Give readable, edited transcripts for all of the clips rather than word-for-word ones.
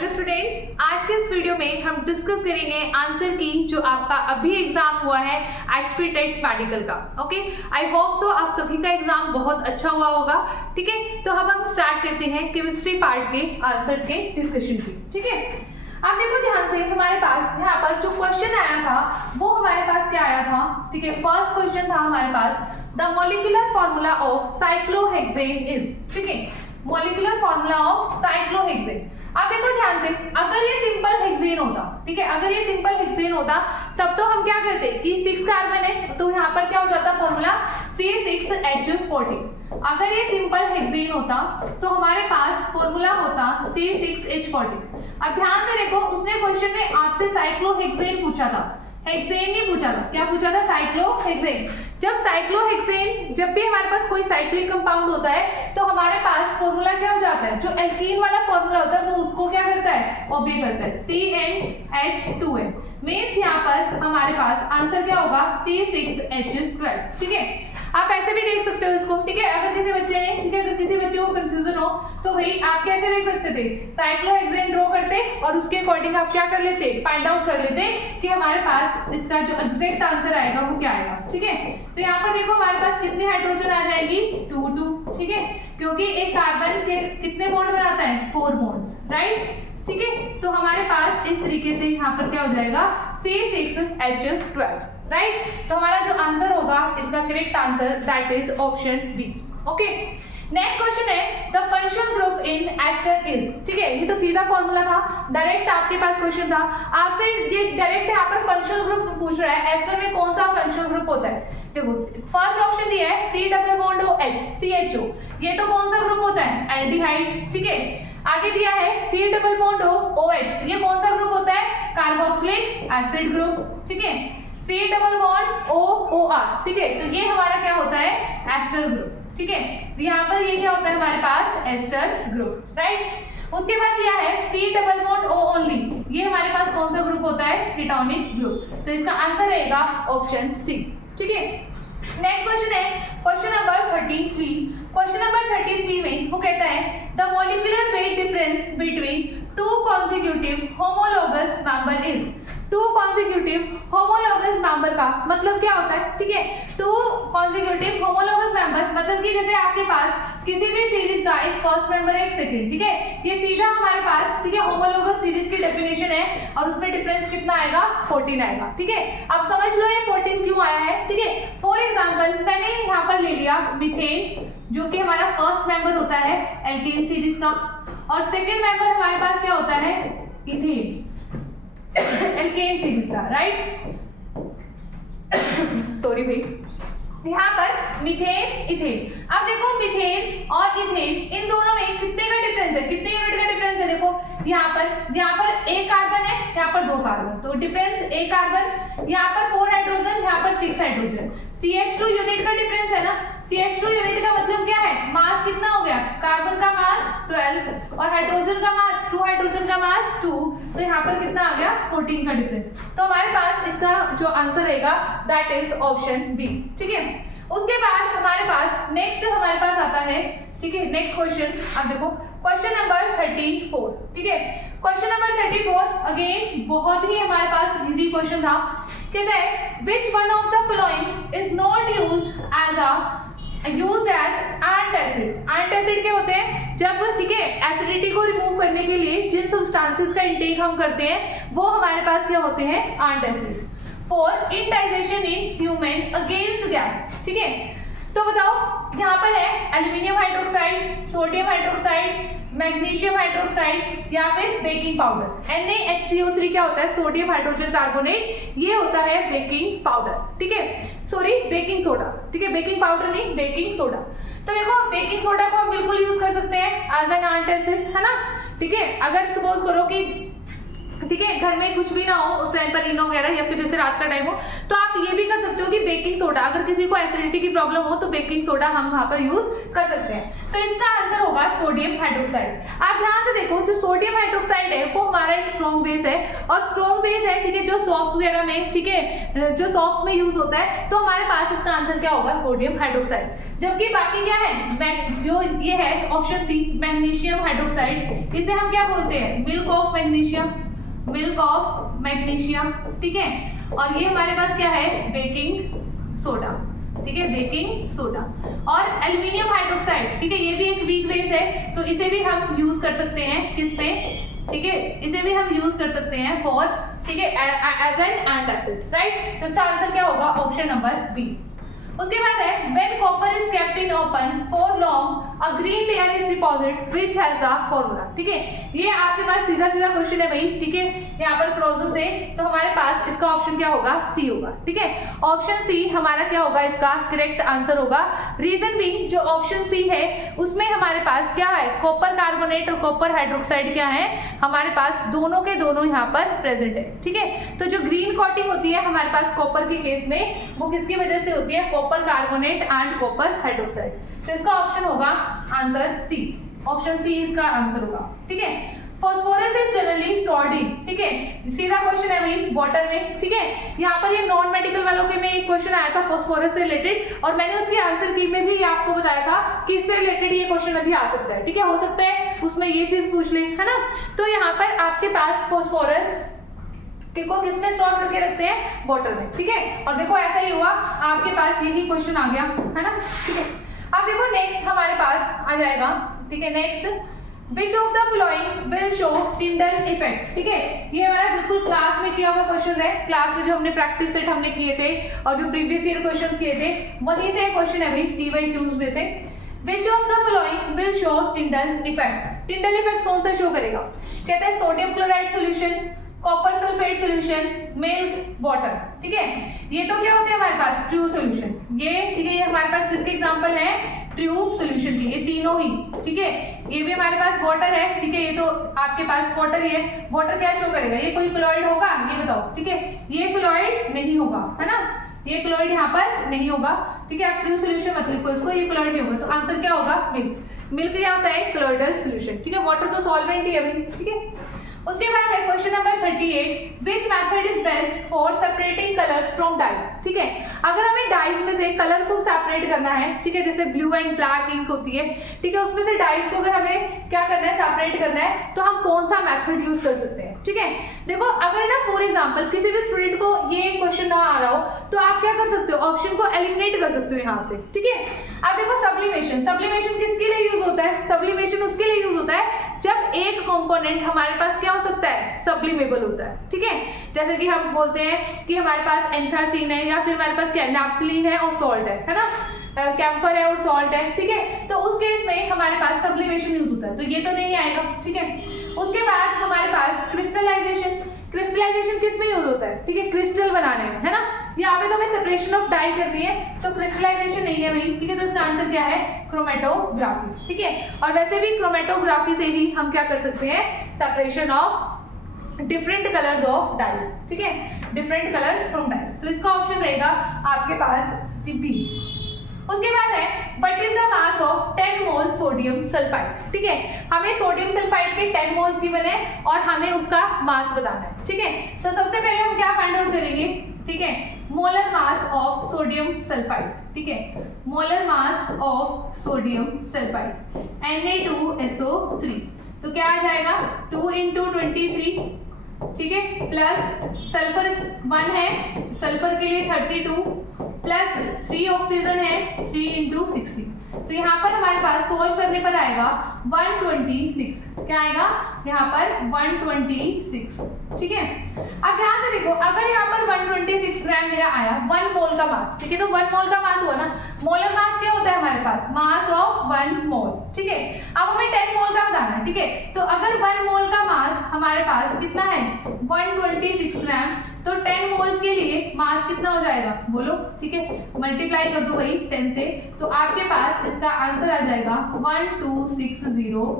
Hello students, आज के इस वीडियो में हम डिस्कस करेंगे आंसर की जो आपका अभी एग्जाम हुआ है एचपी टेट मेडिकल का। ओके, आई होप सो आप सभी का एग्जाम बहुत अच्छा हुआ होगा। ठीक है, तो अब हम स्टार्ट करते हैं केमिस्ट्री पार्ट के आंसर्स के डिस्कशन की। ठीक है, आप देखो ध्यान से, हमारे पास यहाँ पर जो क्वेश्चन आया था वो हमारे पास क्या आया था। ठीक है, फर्स्ट क्वेश्चन था हमारे पास the molecular formula of cyclohexane is. ठीक है, मॉलिक्यूलर फॉर्मूला ऑफ साइक्लोहेक्सेन। आप देखो ध्यान से, अगर ये सिंपल हेक्सेन होता, ठीक है, अगर ये सिंपल हेक्सेन होता तब तो हम क्या करते कि 6 कार्बन है तो यहाँ पर क्या हो जाता फॉर्मूला C6H14। अगर ये सिंपल हेक्सेन होता तो हमारे पास फॉर्मूला होता C6H14। अब ध्यान से देखो, उसने क्वेश्चन में आपसे साइक्लोहेक्सेन पूछा था, हेक्सेन नहीं पूछा था। क्या पूछा था? साइक्लोहेक्सेन। जब साइक्लोहेक्सेन, जब भी हमारे पास कोई साइक्लिक कंपाउंड होता है तो हमारे पास फॉर्मूला क्या हो जाता है, जो एल्कीन वाला फॉर्मूला होता है वो उसको क्या करता है, ओबे करता है, CnH2n। मींस यहाँ पर हमारे पास आंसर क्या होगा, C6H12। ठीक है, आप ऐसे भी देख सकते हो इसको। ठीक है, अगर किसी बच्चे ने, ठीक है, अगर किसी बच्चे को कंफ्यूजन हो तो भाई आप कैसे देख सकते थे, साइक्लोहेक्सेन ड्रॉ करते और उसके अकॉर्डिंग आप क्या कर लेते, फाइंड आउट कर लेते कि हमारे पास इसका जो एग्जैक्ट आंसर आएगा वो क्या आएगा। ठीक है, तो यहाँ पर देखो हमारे पास कितनी हाइड्रोजन आ जाएगी, 2 ठीक है, क्योंकि एक कार्बन के कितने बॉन्ड बनाता है, 4 बॉन्ड्स, राइट। ठीक है, तो हमारे पास इस तरीके से यहाँ पर क्या हो जाएगा, C6H12, राइट। तो हमारा जो आंसर होगा इसका correct answer that is option B. Okay, next question है the functional group in ester is. ठीक है, ये तो सीधा फॉर्मूला था, डायरेक्ट आपके पास क्वेश्चन था, आपसे ये डायरेक्ट यहाँ पर फंक्शनल ग्रुप पूछ रहा है, एस्टर में कौन सा फंक्शनल ग्रुप होता है। देखो फर्स्ट ऑप्शन दिया है C double bond OH CHO, ये तो कौन सा ग्रुप होता है, एल्डिहाइड। ठीक है, आगे दिया है C डबल बॉन्ड OH, ये कौन सा ग्रुप होता है, कार्बोक्सिलिक एसिड ग्रुप। ठीक है, C डबल बॉन्ड OR, ठीक है, तो ये हमारा क्या होता है, एस्टर ग्रुप। ठीक है, यहाँ पर ये क्या होता है हमारे पास, एस्टर ग्रुप, राइट। उसके बाद दिया है C double bond O only, ये हमारे पास कौन सा ग्रुप होता है, कीटोनिक ग्रुप। तो इसका आंसर रहेगा ऑप्शन सी। ठीक है, नेक्स्ट क्वेश्चन है क्वेश्चन नंबर 33। क्वेश्चन नंबर 33 में वो कहता है the molecular weight difference between 2 consecutive homologous member is. 2 consecutive homologous member का मतलब क्या होता है। ठीक है, 2 कॉन्सेक्यूटिव होमोलोगस मेंबर मतलब कि जैसे आपके पास किसी भी सीरीज का एक फर्स्ट मेंबर एक सेकंड, ठीक है, ये सीधा हमारे पास, ठीक है, होमोलोगस सीरीज की डेफिनेशन है और उसमें डिफरेंस कितना आएगा, 14 आएगा। ठीक है, अब समझ लो ये 14 क्यों आया है। ठीक है, फॉर एग्जांपल मैंने यहाँ पर ले लिया मीथेन, जो कि हमारा फर्स्ट मेंबर होता है एल्केन सीरीज का, और सेकंड मेंबर हमारे पास क्या होता है, इथेन एल्केन सीरीज का, राइट। सॉरी भाई, यहाँ पर मीथेन इथेन। अब देखो मीथेन और इथेन इन दोनों में कितने का डिफरेंस है, कितने यूनिट का डिफरेंस है। देखो यहाँ पर एक कार्बन है, यहाँ पर 2 कार्बन, तो डिफरेंस एक कार्बन, यहाँ पर 4 हाइड्रोजन, यहाँ पर 6 हाइड्रोजन। CH2 यूनिट का डिफरेंस है ना, CH2 यूनिट का मतलब क्या है, मास कितना हो गया, कार्बन का मास 12 और हाइड्रोजन का मास 2, हाइड्रोजन का मास 2, तो यहाँ पर कितना आ गया, 14 का डिफरेंस। तो हमारे पास इसका जो आंसर रहेगा दैट इज ऑप्शन बी। ठीक है, उसके बाद हमारे पास नेक्स्ट हमारे पास आता है, ठीक है, नेक्स्ट क्वेश्चन। अब देखो क्वेश्चन नंबर 34। ठीक है, क्वेश्चन नंबर 34 अगेन बहुत ही हमारे पास इजी क्वेश्चन था। कहता है which one of the following is not used as antacid. Antacid क्या होते हैं, जब, ठीक है, एसिडिटी को रिमूव करने के लिए जिन सब्सटेंसेस का इंटेक हम करते हैं वो हमारे पास क्या होते हैं, antacids. For indigestion in human against gas. ठीक है, तो बताओ यहाँ पर है aluminium hydroxide, sodium hydroxide, magnesium hydroxide या फिर बेकिंग पाउडर। NaHCO3 क्या होता है, सोडियम हाइड्रोजन कार्बोनेट, ये होता है बेकिंग पाउडर। ठीक है, सॉरी बेकिंग सोडा। ठीक है, बेकिंग पाउडर नहीं, बेकिंग सोडा। तो देखो बेकिंग सोडा को हम बिल्कुल यूज कर सकते हैं एज एन एंटासिड, है ना। ठीक है, अगर सपोज करो कि ठीक है, घर में कुछ भी ना हो उस टाइम पर इनो वगैरह या फिर जैसे रात का टाइम हो, तो आप ये भी कर सकते हो कि बेकिंग सोडा, अगर किसी को एसिडिटी की प्रॉब्लम हो तो बेकिंग सोडा हम वहां पर यूज कर सकते हैं। तो इसका आंसर होगा सोडियम हाइड्रोक्साइड। आप ध्यान से देखो, जो सोडियम हाइड्रोक्साइड है वो हमारा एक स्ट्रॉन्ग बेस है, और स्ट्रॉन्ग बेस है, ठीक है, जो सॉप्स वगैरह में, ठीक है, जो सॉप्स में यूज होता है, तो हमारे पास इसका आंसर क्या होगा, सोडियम हाइड्रोक्साइड। जबकि बाकी क्या है, जो ये है ऑप्शन सी मैग्नीशियम हाइड्रोक्साइड, इसे हम क्या बोलते हैं, milk of magnesium, milk of magnesium, ठीक है। और ये हमारे पास क्या है, बेकिंग सोडा, ठीक है, बेकिंग सोडा। और एल्युमिनियम हाइड्रोक्साइड, ठीक है, ये भी एक वीक बेस है, तो इसे भी हम यूज कर सकते हैं किसमें, ठीक है, इसे भी हम यूज कर सकते हैं फॉर, ठीक है, एज एन एंटासिड, राइट। तो इसका आंसर क्या होगा, ऑप्शन नंबर बी। उसके बाद है when copper is kept in open for long a green layer is deposited which has the formula, ठीक है। ये आपके पास सीधा सीधा क्वेश्चन है भाई, ठीक है, यहाँ पर क्रॉसो से, तो हमारे पास इसका ऑप्शन क्या होगा, सी होगा, ठीक है। ऑप्शन सी हमारा क्या होगा, इसका करेक्ट आंसर होगा। रीजन भी जो ऑप्शन सी है उसमें हमारे पास क्या है, कॉपर कार्बोनेट और कॉपर हाइड्रोक्साइड क्या है, हमारे पास दोनों के दोनों यहाँ पर प्रेजेंट है, ठीक है। तो जो ग्रीन कोटिंग होती है हमारे पास कॉपर के केस में, वो किसकी वजह से होती है, copper carbonate and copper hydroxide. तो इसका ऑप्शन होगा आंसर सी, ऑप्शन सी इसका आंसर होगा, ठीक है। Phosphorus is generally stored in, ठीक है, सीधा क्वेश्चन है भाई वाटर में, ठीक है। यहाँ पर ये नॉन मेडिकल वालों के में एक क्वेश्चन आया था फॉस्फोरस से रिलेटेड, और मैंने उसकी आंसर की में भी आपको बताया था कि इससे रिलेटेड ये क्वेश्चन अभी आ सकता है, ठीक है, हो सकता है उसमें ये चीज पूछ ले, है ना। तो यहाँ पर आपके पास फॉस्फोरस को किसमें स्टोर करके रखते हैं, वाटर में, ठीक है। और देखो ऐसा ही हुआ, आपके पास यही क्वेश्चन आ गया, है ना, ठीक है। अब देखो नेक्स्ट हमारे पास आ जाएगा, ठीक है, next which of the following will show Tyndall effect, ठीक है। ये हमारा बिल्कुल क्लास में किया हुआ क्वेश्चन है, क्लास में जो हमने प्रैक्टिस सेट हमने किए थे और जो प्रीवियस ईयर क्वेश्चन किए थे वहीं से क्वेश्चन है भाई, PYQs में से। Which of the following will show Tyndall effect, Tyndall effect कौन सा शो करेगा, कहते हैं sodium chloride solution, copper sulphate solution, milk, water, ठीक है। ये तो क्या होते हैं हमारे पास, ट्रू सॉल्यूशन, ये, ठीक है, ये हमारे पास किसके एग्जांपल है, ट्रू सॉल्यूशन की, ये तीनों ही, ठीक है। ये भी हमारे पास वाटर है, ठीक है, ये तो आपके पास वाटर ही है, वाटर क्या शो करेगा, ये कोई क्लोराइड होगा, ये बताओ, ठीक है, ये क्लोराइड नहीं होगा, है ना, ये क्लोराइड यहाँ पर नहीं होगा, ठीक है। आप ट्रू सॉल्यूशन मत लिखो इसको, ये क्लोराइड नहीं होगा, तो आंसर क्या होगा, मिल्क। मिल्क क्या होता है, क्लोराइडल सॉल्यूशन, ठीक है। वाटर तो सॉल्वेंट ही है अभी, ठीक है। उसके बाद है question number 38, which method is best for separating colours from dye, ठीक है। अगर हमें डाइज में से कलर को सेपरेट करना है, ठीक है, जैसे ब्लू एंड ब्लैक इंक होती है, ठीक है, उसमें से डाइज को अगर हमें क्या करना है, सेपरेट करना है, तो हम कौन सा मेथड यूज कर सकते हैं, ठीक है। देखो अगर ना फॉर एग्जांपल किसी भी स्टूडेंट को ये क्वेश्चन ना आ रहा हो, तो आप क्या कर सकते हो, ऑप्शन को एलिमिनेट कर सकते हो यहाँ से, ठीक है। अब देखो सब्लिमेशन, सब्लिमेशन किसके लिए यूज होता है, सब्लिमेशन उसके लिए यूज होता है जब एक कंपोनेंट हमारे पास क्या हो सकता है, सब्लिमेबल होता है, ठीक है। जैसे कि हम बोलते हैं कि हमारे पास एंथ्रासीन है, या फिर हमारे पास क्या नैप्थलीन है और सॉल्ट है ना, कैम्फर है और सॉल्ट है, ठीक है। तो उस केस में हमारे पास सब्लिमेशन यूज होता है, तो ये तो नहीं आएगा, ठीक है। उसके बाद हमारे पास क्रिस्टलाइजेशन, क्रिस्टलाइजेशन किस में यूज होता है, ठीक है, क्रिस्टल बनाने में, है ना। यहाँ पे तो हमें सेपरेशन ऑफ डाई करनी है, तो क्रिस्टलाइजेशन नहीं है भाई, ठीक है। तो इसका आंसर क्या है, क्रोमेटोग्राफी, ठीक है। और वैसे भी क्रोमेटोग्राफी से ही हम क्या कर सकते हैं, separation of different colours of dyes, ठीक है, डिफरेंट कलर्स फ्रॉम डाइज। तो इसका ऑप्शन रहेगा आपके पास बी। उसके बाद है what is the mass of 10 mole sodium sulphide, ठीक है। हमें सोडियम सल्फाइड के 10 मोल्स गिवन है और हमें उसका मास बताना है, ठीक है। तो सबसे पहले हम क्या फाइंड आउट करेंगे, ठीक है, molar mass of sodium sulphide, ठीक है, molar mass of sodium sulphide Na2SO3, तो क्या आ जाएगा 2 × 23, ठीक है, प्लस सल्फर 1 है, सल्फर के लिए 32 प्लस 3 ऑक्सीजन है 3 × 60, तो यहाँ पर हमारे पास सोल्व करने पर आएगा 126, क्या आएगा यहाँ पर 126, ठीक है। अब यहाँ से देखो अगर यहाँ पर 126 ग्राम मेरा आया 1 मोल का मास, ठीक है, तो 1 मोल का मास हुआ ना, मोलर मास क्या होता है हमारे पास, मास ऑफ 1 मोल, ठीक है। अब हमें 10 मोल का बताना है, ठीक है, तो अगर 1 मोल का मास हमारे पास कितना है 126 ग्राम, तो 10 मोल्स के लिए मास कितना हो जाएगा बोलो, ठीक है, मल्टीप्लाई कर दो भाई 10 से, तो आपके पास इसका आंसर आ जाएगा 1260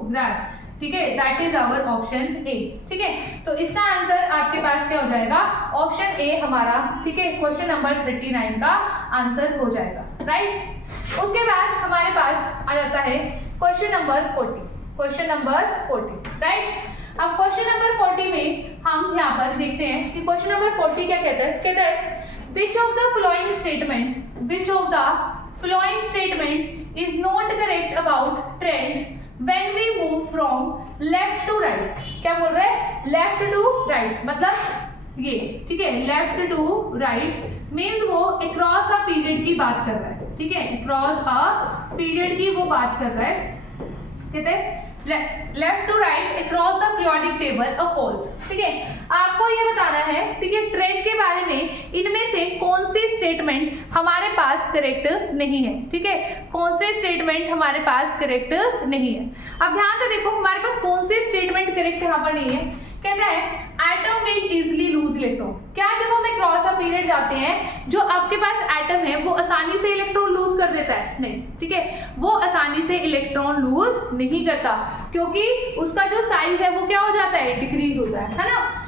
ग्राम, ठीक है, that is our option A. ठीक है, तो इसका आंसर आपके पास क्या हो जाएगा, ऑप्शन ए हमारा, ठीक है, क्वेश्चन नंबर 39 का आंसर हो जाएगा, राइट। उसके बाद हमारे पास आ जाता है question number 40, question number 40, right. अब क्वेश्चन नंबर 40 में हम यहाँ पर देखते हैं कि क्वेश्चन नंबर 40 क्या कहता है, which of the following statement is not correct about trends when we move from left to right। क्या बोल रहा है, लेफ्ट टू राइट, मतलब ये, ठीक है, लेफ्ट टू राइट मीन्स वो अक्रॉस अ पीरियड की बात कर रहा है, ठीक है, अक्रॉस अ पीरियड की वो बात कर रहा है, कहते हैं left to right across the periodic table of falls. ठीक है, आपको ये बताना है, ठीक है, ट्रेंड के बारे में इनमें से कौन सी स्टेटमेंट हमारे पास करेक्ट नहीं है, ठीक है, कौन से स्टेटमेंट हमारे पास करेक्ट नहीं है। अब ध्यान से देखो हमारे पास कौन सी स्टेटमेंट करेक्ट यहाँ पर नहीं है, कहता है atom will easily loose electron. क्या जब हम क्रॉस अ पीरियड जाते हैं, जो आपके पास एटम है वो आसानी से इलेक्ट्रॉन लूज कर देता है, नहीं, ठीक है, वो आसानी से इलेक्ट्रॉन लूज नहीं करता, क्योंकि उसका जो साइज है वो क्या हो जाता है, डिक्रीज होता है ना।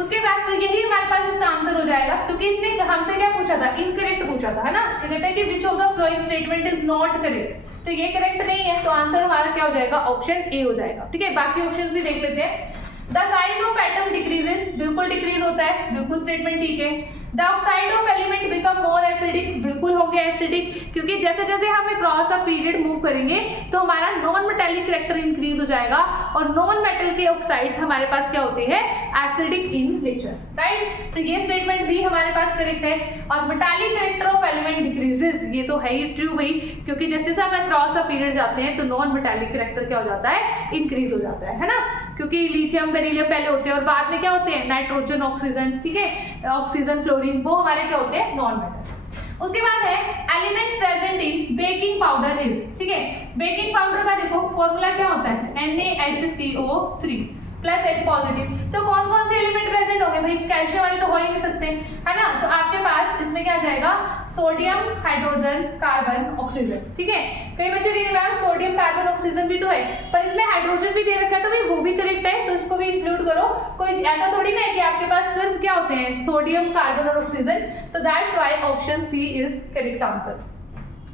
उसके बाद तो यही हमारे पास इसका आंसर हो जाएगा, क्योंकि इसने हमसे क्या पूछा था, इनकरेक्ट पूछा था, है ना। तो कहता है कि which of the following statement is not correct, तो ये करेक्ट नहीं है, तो आंसर हमारा क्या हो जाएगा, ऑप्शन ए हो जाएगा। ठीक है, बाकी ऑप्शंस भी देख लेते हैं। The size of atom decreases, बिल्कुल डिक्रीज होता है, बिल्कुल स्टेटमेंट ठीक है। The oxide of element become more acidic, बिल्कुल होंगे एसिडिक, क्योंकि जैसे जैसे हम क्रॉस अ पीरियड मूव करेंगे तो हमारा नॉन मेटालिक कैरेक्टर इंक्रीज हो जाएगा, और नॉन मेटल के ऑक्साइड्स हमारे पास क्या होते हैं, एसिडिक इन नेचर, राइट। तो ये स्टेटमेंट भी हमारे पास करेक्ट है। और metallic character of element decreases, ये तो है ही ट्रू भाई, क्योंकि जैसे जैसे हम क्रॉस अ पीरियड जाते हैं तो नॉन मेटालिक कैरेक्टर क्या हो जाता है, इंक्रीज हो जाता है ना, क्योंकि लिथियम बेरिलियम पहले होते हैं और बाद में क्या होते हैं, नाइट्रोजन ऑक्सीजन, ठीक है, ऑक्सीजन फ्लोरीन, वो हमारे क्या होते हैं, नॉन मेटल। उसके बाद है elements present in baking powder is, ठीक है, बेकिंग पाउडर का देखो फॉर्मूला क्या होता है, NaHCO3 प्लस H पॉजिटिव। तो कौन कौन से एलिमेंट प्रेजेंट होंगे भाई, कैल्शियम वाले तो हो ही नहीं सकते, है ना। तो आपके पास इसमें क्या जाएगा, सोडियम, हाइड्रोजन, कार्बन, ऑक्सीजन, ठीक है। कई बच्चे कहेंगे मैम सोडियम, कार्बन, ऑक्सीजन भी तो है, पर इसमें हाइड्रोजन भी दे रखा है, तो भाई वो भी करेक्ट है, तो इसको भी इंक्लूड करो। कोई ऐसा थोड़ी ना है कि आपके पास सिर्फ क्या होते हैं, सोडियम, कार्बन और ऑक्सीजन, तो that's why option C is correct answer.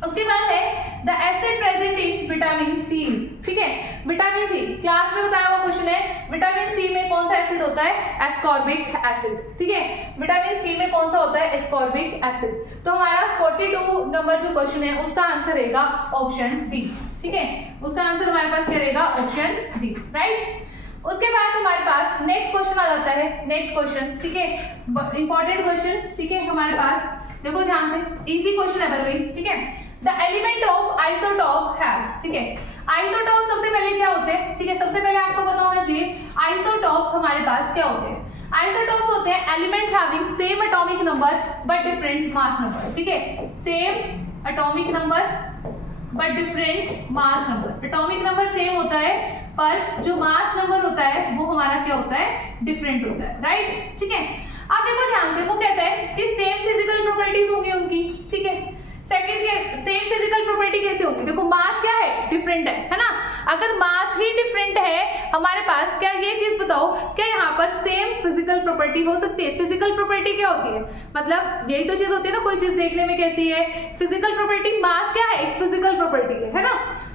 उसके बाद है the acid present in vitamin C, ठीक है, विटामिन सी क्लास में बताया हुआ क्वेश्चन है, विटामिन सी में कौन सा एसिड होता है, एस्कॉर्बिक एसिड, ठीक है, विटामिन सी में कौन सा होता है, एस्कॉर्बिक एसिड। तो हमारा 42 नंबर जो क्वेश्चन है उसका आंसर रहेगा ऑप्शन डी, ठीक है, उसका आंसर हमारे पास क्या रहेगा, ऑप्शन डी, राइट। उसके बाद हमारे पास नेक्स्ट क्वेश्चन आ जाता है, नेक्स्ट क्वेश्चन, ठीक है, इंपॉर्टेंट क्वेश्चन, ठीक है, हमारे पास देखो ध्यान से, इजी क्वेश्चन है भाई, ठीक है। The element of isotope have, ठीक है, आइसोटॉप सबसे पहले क्या होते हैं, ठीक है, सबसे पहले आपको पता होना चाहिए आइसोटॉप्स हमारे पास क्या होते हैं। आइसोटॉप्स होते हैं elements having same atomic number but different mass number, ठीक है, same atomic number but different mass number. Atomic number same होता है पर जो मास नंबर होता है वो हमारा क्या होता है, डिफरेंट होता है, राइट, ठीक है। अब देखो ध्यान से, वो कहता है कि सेम फिजिकल प्रॉपर्टीज होंगी उनकी, ठीक है। सेकंड के सेम फिजिकल प्रॉपर्टी कैसे होगी, देखो मास क्या है, डिफरेंट है ना। अगर मास ही डिफरेंट है हमारे पास, क्या ये चीज बताओ, क्या यहाँ पर सेम फिजिकल प्रॉपर्टी हो सकती है। फिजिकल प्रॉपर्टी क्या होती है, मतलब यही तो चीज होती है ना, कोई चीज देखने में कैसी है, फिजिकल प्रॉपर्टी। मास क्या है, एक फिजिकल प्रॉपर्टी है ना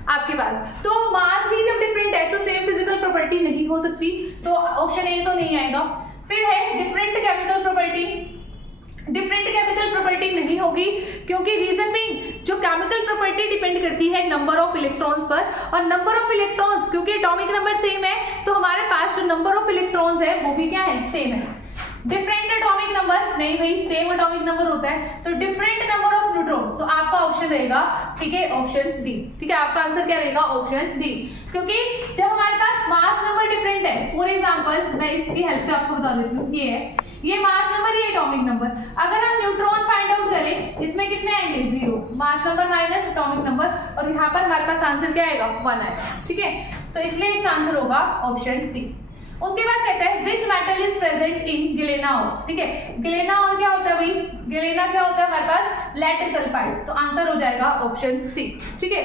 आपके पास, तो मास ही जब डिफरेंट है तो सेम फिजिकल प्रॉपर्टी नहीं हो सकती, तो ऑप्शन ए तो नहीं आएगा। फिर है different chemical property, different chemical property नहीं होगी, क्योंकि रीजन बीइंग जो केमिकल प्रॉपर्टी डिपेंड करती है नंबर ऑफ इलेक्ट्रॉन्स पर, और नंबर ऑफ इलेक्ट्रॉन्स क्योंकि एटॉमिक नंबर सेम है तो हमारे पास जो नंबर ऑफ इलेक्ट्रॉन्स है वो भी क्या है, सेम है। डिफरेंट एटॉमिक नंबर नहीं भाई, सेम एटॉमिक नंबर होता है, तो डिफरेंट नंबर ऑफ न्यूट्रॉन, तो आपका ऑप्शन रहेगा, ठीक है, ऑप्शन डी, ठीक है, आपका आंसर क्या रहेगा, ऑप्शन डी। क्योंकि जब हमारे पास मास नंबर डिफरेंट है, फॉर एग्जांपल मैं इसकी हेल्प से आपको बता देती हूँ, ये है, ये मास नंबर, ये एटॉमिक नंबर, अगर हम न्यूट्रॉन फाइंड आउट करें इसमें कितने आएंगे, 0, mass number minus atomic number, और यहाँ पर हमारे पास आंसर क्या आएगा, 1 आएगा, ठीक है, तो इसलिए इसका आंसर होगा ऑप्शन डी। उसके बाद कहता है which metal is present in galena ore, ठीक है, गिलेना ओर क्या होता है भाई, गिलेना क्या होता है हमारे पास, लेड सल्फाइड, तो आंसर हो जाएगा ऑप्शन सी, ठीक है।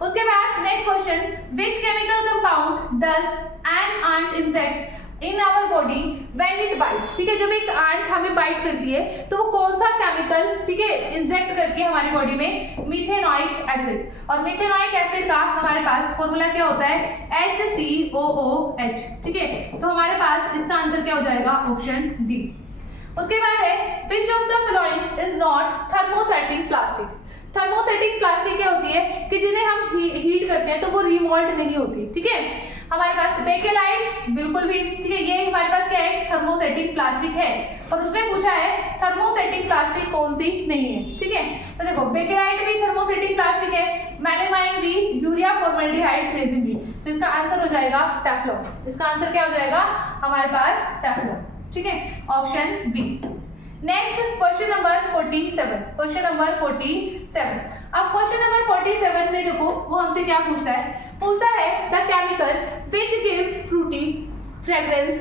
उसके बाद next question, which chemical compound does an ant inject in our body when it bites, ठीक है, जब एक आंट हमें बाइट करती है तो वो कौन सा केमिकल, ठीक है, इंजेक्ट करती है हमारी बॉडी में, मीथेनॉइक एसिड। और मीथेनॉइक एसिड का हमारे पास फॉर्मूला क्या होता है, HCOOH, ठीक है, तो हमारे पास इसका आंसर क्या हो जाएगा, ऑप्शन डी। उसके बाद है which of the following is not thermosetting plastic। Thermosetting plastic क्या होती है कि जिन्हें हम हीट करते हैं तो वो रिमोल्ट नहीं होती, ठीक है। हमारे पास बेकेलाइट बिल्कुल भी, ठीक है, ये हमारे पास क्या है, थर्मोसेटिंग प्लास्टिक है। और उसने पूछा है थर्मोसेटिंग प्लास्टिक कौन सी नहीं है, ठीक है। तो देखो बेकेलाइट भी थर्मोसेटिंग प्लास्टिक है, मेलामाइन भी, यूरिया फॉर्मल्डिहाइड रेजिन भी, तो इसका आंसर हो जाएगा टेफ्लॉन। इसका आंसर क्या हो जाएगा हमारे पास, टेफ्लॉन, ठीक है, option B. Next question number 47, question number 47। अब क्वेश्चन नंबर 47 में देखो वो हमसे क्या पूछता है, the chemical which gives fruity fragrance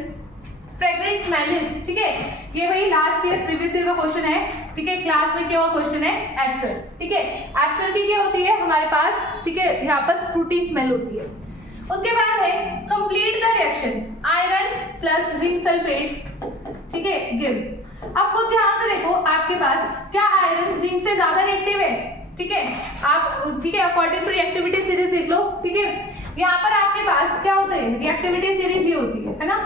smell is, ठीक है, ये वही लास्ट ईयर प्रीवियस ईयर का क्वेश्चन है, ठीक है, क्लास में क्या हुआ क्वेश्चन है, एस्टर, ठीक है, एस्टर की क्या होती है हमारे पास, ठीक है, यहाँ पर फ्रूटी स्मेल होती है। उसके बाद है complete the reaction iron plus zinc sulphate, ठीक है, गिव्स। अब खुद ध्यान से देखो आपके पास क्या आयरन जिंक से ज्यादा रिएक्टिव है, ठीक है, आप, ठीक है, अकॉर्डिंग टू रिएक्टिविटी सीरीज देख लो, ठीक है, यहाँ पर आपके पास क्या होता है, रिएक्टिविटी सीरीज ये होती है ना,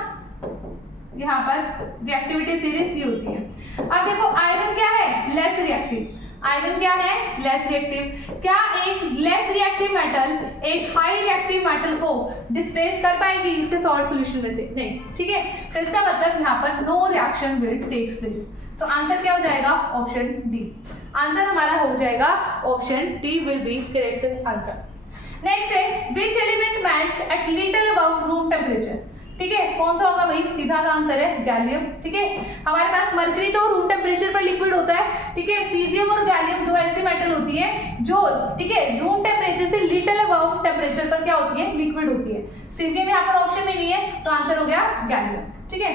यहाँ पर रिएक्टिविटी सीरीज ये होती है। अब देखो आयरन क्या है, लेस रिएक्टिव, आयरन क्या है, लेस रिएक्टिव। क्या एक लेस रिएक्टिव मेटल एक हाई रिएक्टिव मेटल को डिस्प्लेस कर पाएगी इसके सॉल्ट सॉल्यूशन में से, नहीं, ठीक है, तो इसका मतलब यहाँ पर no reaction will takes place. तो आंसर क्या हो जाएगा, ऑप्शन डी। आंसर हमारा हो जाएगा option D will be correct answer. Next है which element melts at little above room temperature, ठीक है, कौन सा होगा भाई, सीधा सा आंसर है गैलियम, ठीक है। हमारे पास मरकरी तो रूम टेम्परेचर पर लिक्विड होता है, ठीक है, सीजियम और गैलियम दो ऐसी मेटल होती है जो, ठीक है, रूम टेम्परेचर से लिटिल अबव टेम्परेचर पर क्या होती है, लिक्विड होती है। सीजियम यहाँ पर ऑप्शन में नहीं है तो आंसर हो गया गैलियम, ठीक है।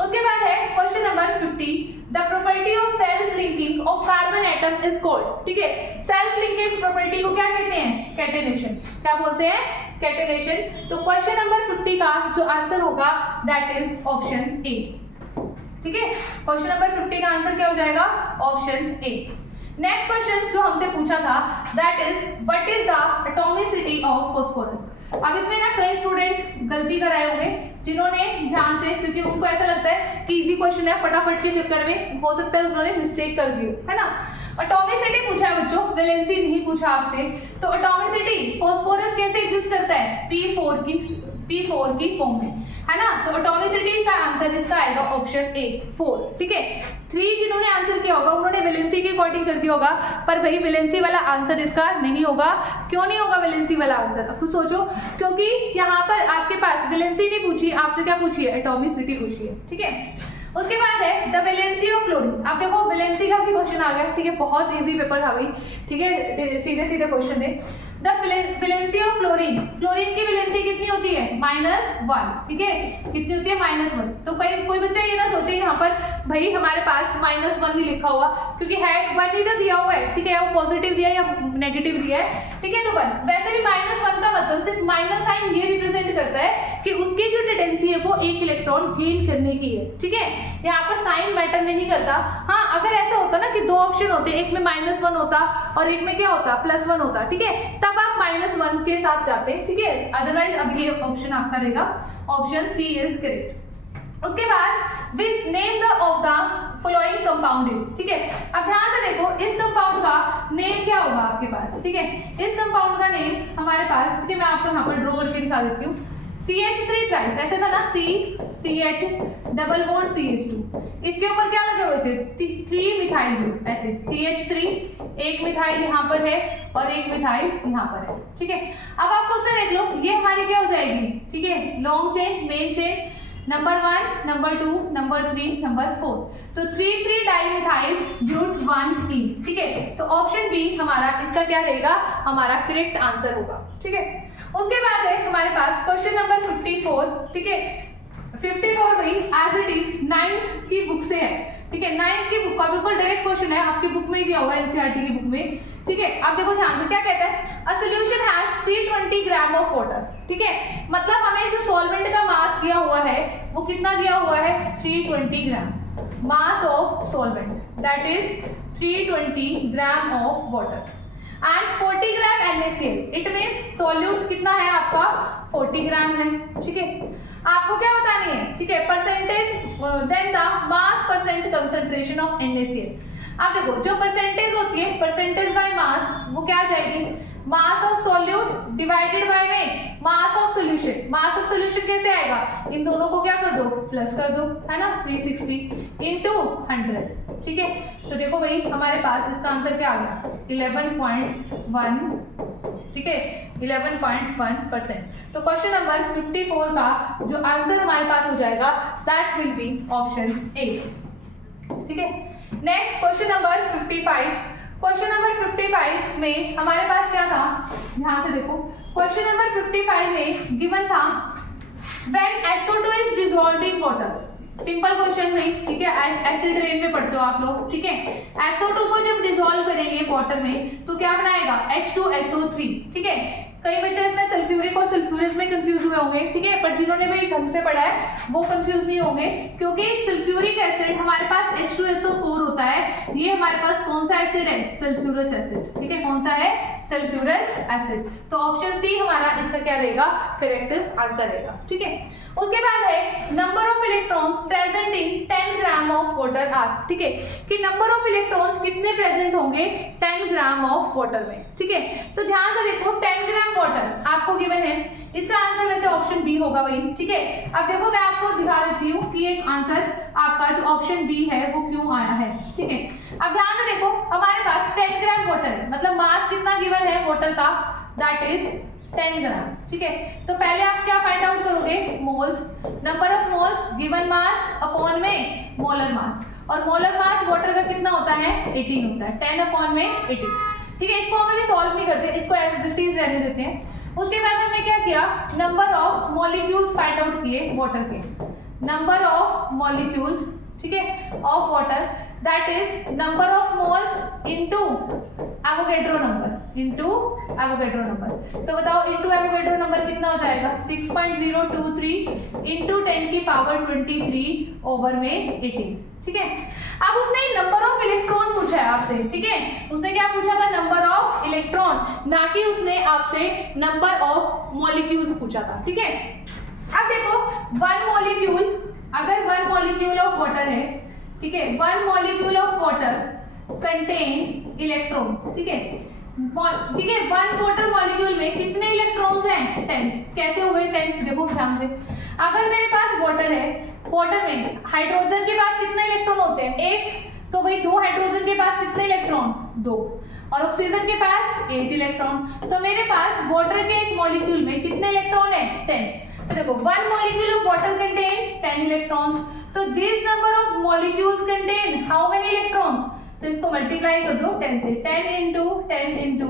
उसके बाद है question number 50, the property of self linking of carbon atom is called, ठीक है, सेल्फ लिंकेज प्रॉपर्टी को क्या कहते हैं, कैटेनेशन, क्या बोलते हैं, कैटेनेशन। तो क्वेश्चन नंबर 50 का जो आंसर होगा दैट इज ऑप्शन ए, ठीक है, क्वेश्चन नंबर 50 का आंसर क्या हो जाएगा, ऑप्शन ए। नेक्स्ट क्वेश्चन जो हमसे पूछा था that is what is the atomicity of phosphorus. अब इसमें ना कई स्टूडेंट गलती कराए होंगे जिन्होंने ध्यान से, क्योंकि उनको ऐसा लगता है कि इजी क्वेश्चन है, फटाफट के चक्कर में हो सकता है उन्होंने मिस्टेक कर दी है ना। एटॉमिसिटी पूछा है बच्चों, वैलेंसी नहीं पूछा आपसे। तो एटॉमिसिटी फास्फोरस कैसे एग्जिस्ट करता है, P4 की फॉर्म में, है ना। तो एटॉमिसिटी का आंसर इसका आएगा ऑप्शन ए 4, ठीक है। 3 जिन्होंने आंसर किया होगा उन्होंने वैलेंसी के अकॉर्डिंग कर दिया होगा, पर भाई वैलेंसी वाला आंसर इसका नहीं होगा। क्यों नहीं होगा वैलेंसी वाला आंसर, अब खुद सोचो, क्योंकि यहाँ पर आपके पास वैलेंसी नहीं पूछी, आपसे क्या पूछी है, एटॉमिसिटी पूछी है, ठीक है। उसके बाद है द वैलेंसी ऑफ फ्लोरीन। अब देखो वैलेंसी का भी क्वेश्चन आ गया, ठीक है, बहुत इजी पेपर था भाई, ठीक है, सीधे सीधे क्वेश्चन थे। The valency of fluorine, fluorine की वैलेंसी कितनी होती है, -1, ठीक है, कितनी होती है, -1। तो कोई बच्चा ये ना सोचे यहाँ पर भाई हमारे पास -1 नहीं लिखा हुआ, क्योंकि है 1 ही तो दिया हुआ है, ठीक है, वो पॉजिटिव दिया है या नेगेटिव दिया है, ठीक है। तो 1 वैसे भी -1 का मतलब सिर्फ माइनस साइन ये रिप्रेजेंट करता है कि उसकी जो टेंडेंसी है वो एक इलेक्ट्रॉन गेन करने की है, ठीक है, यहाँ पर साइन मैटर नहीं करता। हाँ, अगर ऐसा होता ना कि 2 ऑप्शन होते, एक में -1 होता और एक में क्या होता, +1 होता, ठीक है, तब आप -1 के साथ जाते, ठीक है, अदरवाइज अब ये ऑप्शन आपका रहेगा ऑप्शन सी इज करेक्ट। उसके बाद with name the of the following compound is, ठीक है। अब ध्यान से देखो इस कंपाउंड का नेम क्या होगा आपके पास, ठीक है, इस कंपाउंड का नेम हमारे पास, ठीक है, मैं आपको यहाँ पर ड्रॉ करके दिखा देती हूँ। CH3 थ्राइस, ऐसे था ना, CH डबल बॉन्ड CH2, इसके ऊपर क्या लगे हुए थे, 3 मिथाइल ग्रुप, ऐसे CH3, एक मिथाइल यहाँ पर है और एक मिथाइल यहाँ पर है, ठीक है। अब आप उससे देख लो ये हमारी क्या हो जाएगी, ठीक है, long chain, main chain, number 1, number 2, number 3, number 4, तो 3 डाइमिथाइल ब्यूट 1 ठीक है। तो ऑप्शन बी हमारा इसका क्या रहेगा, हमारा करेक्ट आंसर होगा, ठीक है। उसके बाद है हमारे पास क्वेश्चन नंबर 54, ठीक है, 54 भाई एज इट इज 9th की बुक से है, ठीक है, 9th की बुक का बिल्कुल डायरेक्ट क्वेश्चन है, आपकी बुक में ही दिया हुआ है एनसीईआरटी की बुक में। ठीक है, अब देखो ध्यान से क्या कहता है, a solution has 320 gram of water. ठीक है, मतलब हमें जो सॉल्वेंट का मास दिया हुआ है वो कितना दिया हुआ है, 320 gram mass of solvent, that is 320 gram of water and 40 gram NaCl। It means solute कितना है आपका, 40 ग्राम है। ठीक है, आपको क्या बतानी है, ठीक है, percentage then the mass percent concentration of NaCl। अब देखो जो परसेंटेज होती है, परसेंटेज बाय मास, वो क्या आ जाएगी, mass of solute divided by में mass of solution. Mass of solution कैसे आएगा, इन दोनों को क्या कर दो, प्लस कर दो, है ना, 360 इनटू 100। ठीक है, तो देखो भाई हमारे पास इसका आंसर क्या आ गया, 11.1। ठीक है, 11.1%। तो क्वेश्चन नंबर 54 का जो आंसर हमारे पास हो जाएगा that will be option A. ठीक है, next question number 55। Question number 55 में हमारे पास क्या था, ध्यान से देखो, क्वेश्चन नंबर 55 में गिवन था when SO2 is dissolved in water. Simple question नहीं, ठीक है, एसिड रेन में पढ़ते हो आप लोग। ठीक है, SO2 को जब डिसॉल्व करेंगे वाटर में तो क्या बनाएगा, H2SO3। ठीक है, कई बच्चे इसमें सल्फ्यूरिक और सल्फ्यूरस में कंफ्यूज हुए होंगे। ठीक है, पर जिन्होंने भाई ढंग से पढ़ा है वो कंफ्यूज नहीं होंगे, क्योंकि सल्फ्यूरिक एसिड हमारे पास H2SO4 होता है, ये हमारे पास कौन सा एसिड है, सल्फ्यूरस एसिड। ठीक है, कौन सा है, सल्फ्यूरस एसिड। तो ऑप्शन सी हमारा इसका क्या रहेगा, करेक्ट आंसर रहेगा। ठीक है, उसके बाद है number of electrons present in 10 gram of water are. ठीक है, कि नंबर ऑफ इलेक्ट्रॉन्स कितने प्रेजेंट होंगे 10 ग्राम ऑफ वाटर में। ठीक है, तो ध्यान से देखो 10 ग्राम वाटर आपको गिवन है, इसका आंसर वैसे ऑप्शन बी होगा वही। ठीक है, अब देखो मैं आपको दिखा देती हूँ कि एक आंसर आपका जो ऑप्शन बी है वो क्यों आया है। ठीक है, अब ध्यान से देखो हमारे पास 10 ग्राम वाटर है, मतलब मास कितना गिवन है वाटर का, दैट इज 10 ग्राम। ठीक है, तो पहले आप क्या फाइंड आउट करोगे, moles, number of moles given mass upon में मोलर मास, और मोलर मास वाटर का कितना होता है, 18 होता है, 10 अपॉन में 18। ठीक है, इसको हम अभी सॉल्व नहीं करते, इसको एज इट इज रहने देते हैं। उसके बाद हमने क्या किया, number of molecules find out किए वाटर के, नंबर ऑफ मॉलिक्यूल्स, ठीक है, of water, that is number of moles into Avogadro number, into Avogadro number. तो बताओ इनटू एवोगैड्रो नंबर कितना हो जाएगा, 6.023 इनटू 10 की पावर 23 ओवर में 18। ठीक है, अब उसने नंबर ऑफ इलेक्ट्रॉन पूछा है आपसे। ठीक है, उसने क्या पूछा था, नंबर ऑफ इलेक्ट्रॉन, ना कि उसने आपसे नंबर ऑफ मॉलिक्यूल्स पूछा था। ठीक है, अब देखो वन मॉलिक्यूल, अगर वन मॉलिक्यूल ऑफ वाटर है, ठीक है, one molecule of water contain electrons. ठीक है, ठीक है, वन वाटर मॉलिक्यूल में कितने इलेक्ट्रॉन्स हैं, 10। कैसे हुए 10, देखो ध्यान से, अगर मेरे पास वाटर है, वाटर में हाइड्रोजन के पास कितने इलेक्ट्रॉन होते हैं, एक, तो भाई 2 हाइड्रोजन के पास कितने इलेक्ट्रॉन, 2, और ऑक्सीजन के पास 8 इलेक्ट्रॉन। तो मेरे पास वाटर के एक मॉलिक्यूल में कितने इलेक्ट्रॉन है, 10। तो देखो one molecule of water contain 10 electrons, तो this number of molecules contain how many electrons, तो इसको मल्टीप्लाई कर दो 10 से, 10 इंटू 10 इंटू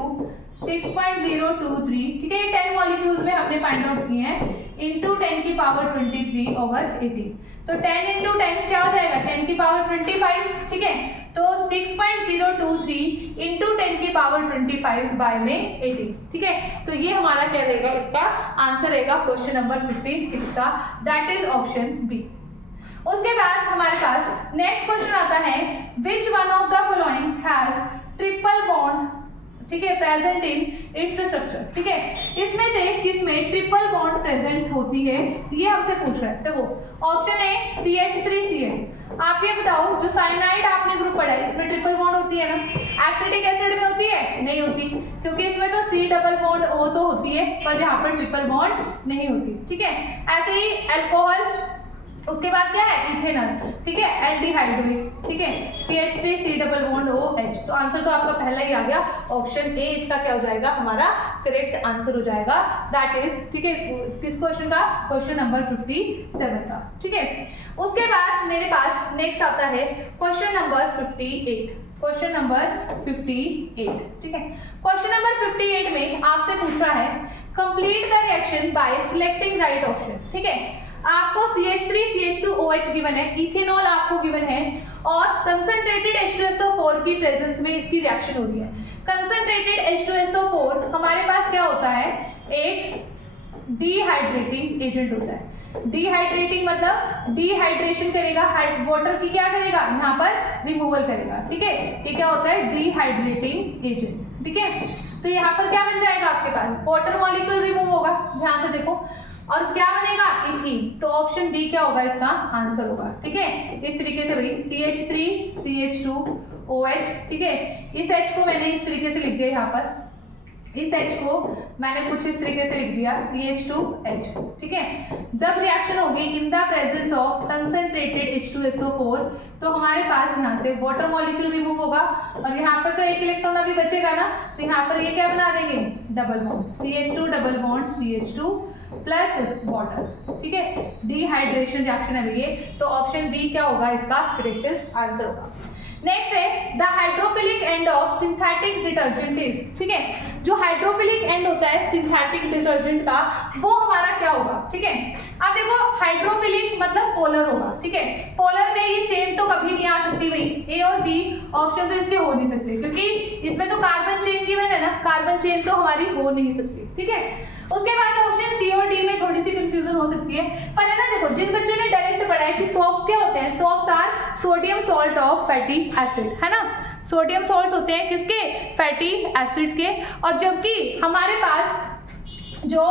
6.023। ठीक है, 10 मॉलिक्यूल्स में हमने फाइंड आउट किए हैं, इंटू 10 की पावर 23 ओवर 18। तो 10 इंटू 10 क्या हो जाएगा, 10 की पावर 25। ठीक है, तो 6.023 इंटू 10 की पावर 25 बाय में 18। ठीक है, तो ये हमारा क्या रहेगा, इसका आंसर रहेगा क्वेश्चन नंबर 56 का, दैट इज ऑप्शन बी। उसके बाद हमारे पास नेक्स्ट क्वेश्चन आता है, which one of the following has triple bond, ठीक है, प्रेजेंट इन इट्स स्ट्रक्चर। ठीक है, इसमें से किसमें ट्रिपल बॉन्ड प्रेजेंट होती है, ये हमसे पूछ रहा है। देखो ऑप्शन ए CH3Cl। आप ये बताओ, जो साइनाइड आपने ग्रुप पढ़ा है इसमें ट्रिपल बॉन्ड होती है ना, एसिटिक एसिड में होती है, नहीं होती, क्योंकि इसमें तो C डबल बॉन्ड O तो होती है, पर यहाँ पर ट्रिपल बॉन्ड नहीं होती। ठीक है, ऐसे ही अल्कोहल, उसके बाद क्या है, इथेनॉल। ठीक है, एल्डिहाइड भी, ठीक है, CH3 C double bond OH। तो आंसर तो आपका पहला ही आ गया, ऑप्शन ए इसका क्या हो जाएगा, हमारा करेक्ट आंसर हो जाएगा, दैट इज, ठीक है, किस क्वेश्चन का, क्वेश्चन नंबर 57 का। ठीक है, उसके बाद मेरे पास नेक्स्ट आता है क्वेश्चन नंबर 58, क्वेश्चन नंबर 58। ठीक है, क्वेश्चन नंबर 58 में आपसे पूछ रहा है, complete the reaction by selecting right option. ठीक है, आपको CH3 CH2OH गिवन है, इथेनॉल आपको गिवन है और कंसंट्रेटेड H2SO4 की प्रेजेंस में इसकी रिएक्शन हो रही है। कंसंट्रेटेड H2SO4 हमारे पास क्या होता है, एक डिहाइड्रेटिंग एजेंट होता है। डिहाइड्रेटिंग मतलब डिहाइड्रेशन करेगा, वाटर की क्या करेगा, यहाँ पर रिमूवल करेगा, ठीक है। ये क्या होता है, डिहाइड्रेटिंग एजेंट, ठीक है। तो यहाँ पर क्या बन जाएगा आपके पास, वाटर मॉलिक्यूल रिमूव होगा, ध्यान से देखो, और क्या बनेगा, इथीन। तो ऑप्शन डी क्या होगा, इसका आंसर होगा, ठीक है। इस तरीके से भाई CH3 CH2OH, ठीक है। इस H को मैंने इस तरीके से लिख दिया, यहाँ पर इस H को मैंने कुछ इस तरीके से लिख दिया CH2H, ठीक है। जब रिएक्शन होगी in the presence of concentrated H2SO4 तो हमारे पास यहाँ से वाटर मॉलिक्यूल रिमूव होगा और यहाँ पर तो एक इलेक्ट्रॉन अभी बचेगा ना, तो यहाँ पर ये क्या बना देंगे, double bond, CH2 double bond CH2 plus water, ठीक है। डिहाइड्रेशन रिएक्शन है ये, तो ऑप्शन बी क्या होगा, इसका करेक्ट आंसर होगा। नेक्स्ट है the hydrophilic end of synthetic detergent is, ठीक है। जो हाइड्रोफिलिक एंड होता है सिंथेटिक डिटर्जेंट का, वो हमारा क्या होगा, ठीक है। अब देखो हाइड्रोफिलिक मतलब पोलर होगा, ठीक है। पोलर में ये चेन तो कभी नहीं आ सकती भाई, ए और बी ऑप्शन तो इसके हो नहीं सकते, क्योंकि इसमें तो कार्बन चेन गिवन है ना, कार्बन चेन तो हमारी हो नहीं सकती, ठीक है। उसके बाद ऑप्शन सी और डी में थोड़ी सी कंफ्यूजन हो सकती है, पर है ना, देखो जिन बच्चों ने डायरेक्ट पढ़ा है कि सॉल्ट्स क्या होते हैं, salts are sodium salt of fatty acid, है ना। सोडियम सॉल्ट्स होते हैं किसके, फैटी एसिड्स के। और जबकि हमारे पास जो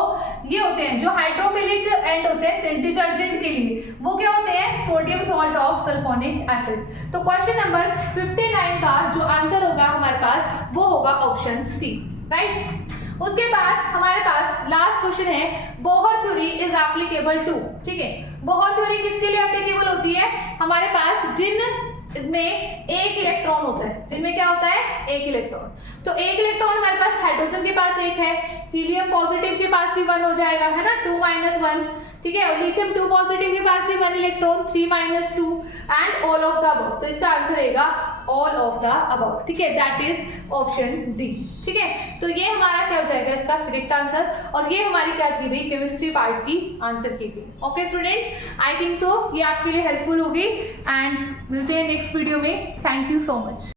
ये होते हैं, जो हाइड्रोफिलिक एंड होते हैं डिटर्जेंट के लिए, वो क्या होते हैं, sodium salt of sulphonic acid. तो क्वेश्चन नंबर 59 का जो आंसर होगा हमारे पास वो होगा ऑप्शन सी, राइट। उसके बाद हमारे पास लास्ट क्वेश्चन है, Bohr theory is applicable to, ठीक है। बोहर थ्योरी किसके लिए एप्लीकेबल होती है, हमारे पास जिनमें एक इलेक्ट्रॉन होता है, जिनमें क्या होता है, एक इलेक्ट्रॉन। तो एक इलेक्ट्रॉन हमारे पास हाइड्रोजन के पास एक है, हीलियम पॉजिटिव के पास भी 1 हो जाएगा, है ना, 2 - 1, ठीक है। और लिथियम 2 पॉजिटिव के पास भी 1 electron, 3 - 2 and all of the above. तो इसका आंसर रहेगा ऑल ऑफ द अबव, ठीक है, दैट इज ऑप्शन डी, ठीक है। तो ये हमारा क्या हो जाएगा, इसका करेक्ट आंसर। और ये हमारी क्या थी भाई, केमिस्ट्री पार्ट की आंसर की थी। Okay students, I think so ये आपके लिए हेल्पफुल होगी एंड मिलते हैं नेक्स्ट वीडियो में। Thank you so much.